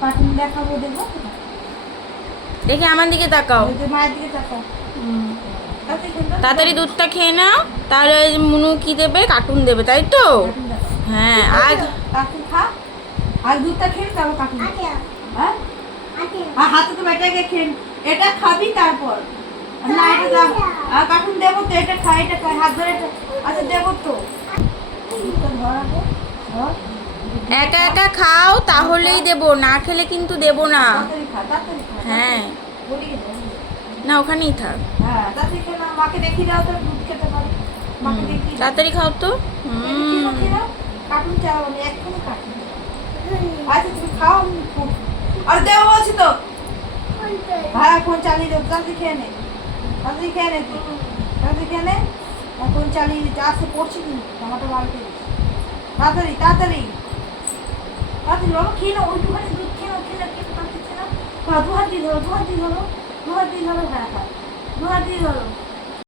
Cartoon দেখাবো, দেখো দেখে আমার দিকে তাকাও। মায়ের দিকে তাকাও। তাড়াতাড়ি দুধটা খেয়ে নাও, তাহলে মুনু কি দেবে? কার্টুন দেবে, তাই তো? হ্যাঁ, আজ কার্টুন খা, আর দুধটা খেয়ে তারপর কার্টুন। হ্যাঁ, আর হাতে তো বেটাকে খেয়ে এটা খাবি তারপর। না এটা দাও, আর কার্টুন দেবো তো, এটা খা, এটা খা, হাত ধরে আচ্ছা দেবো তো। দুধটা ধরাবো, ধর। একা একা খাও, তাহলেই দেবো, না খেলে কিন্তু দেবো না। তাড়াতাড়ি খা, তাড়াতাড়ি খা। হ্যাঁ, বলিয়ে দাও। না ওখানেই থাক। হ্যাঁ, তাড়াতাড়ি খেয়ে নাও, মাকে দেখিয়ে দাও তো দুধ খেতে পারে। মাকে দেখিয়ে দাও। তাড়াতাড়ি খাও তো। কার্টুন চালাবো না, এক্ষুনি কার্টুন। আচ্ছা তুমি খাও, আমি ফোন আর দেবো বলছি তো। হ্যাঁ, ফোন চালিয়ে দেবো, তাড়াতাড়ি খেয়ে নে, তাড়াতাড়ি খেয়ে নে, তাড়াতাড়ি খেয়ে নে। ফোন চালিয়ে দিতে আসতে পড়ছি কিন্তু জামাটা বাড়িতে তাড়াতাড়ি তাড়াতাড়ি তাড়াতাড়ি বাবা খেয়ে নাও, ওইটুখানি দুধ খেয়ে নাও, খেয়ে নাও, খেয়ে নাও, খেয়ে নাও। দু হাত দিয়ে ধরো, দু হাত দিয়ে ধরো, দু হাত দিয়ে ধরো, হ্যাঁ হ্যাঁ, দু হাত দিয়ে ধরো।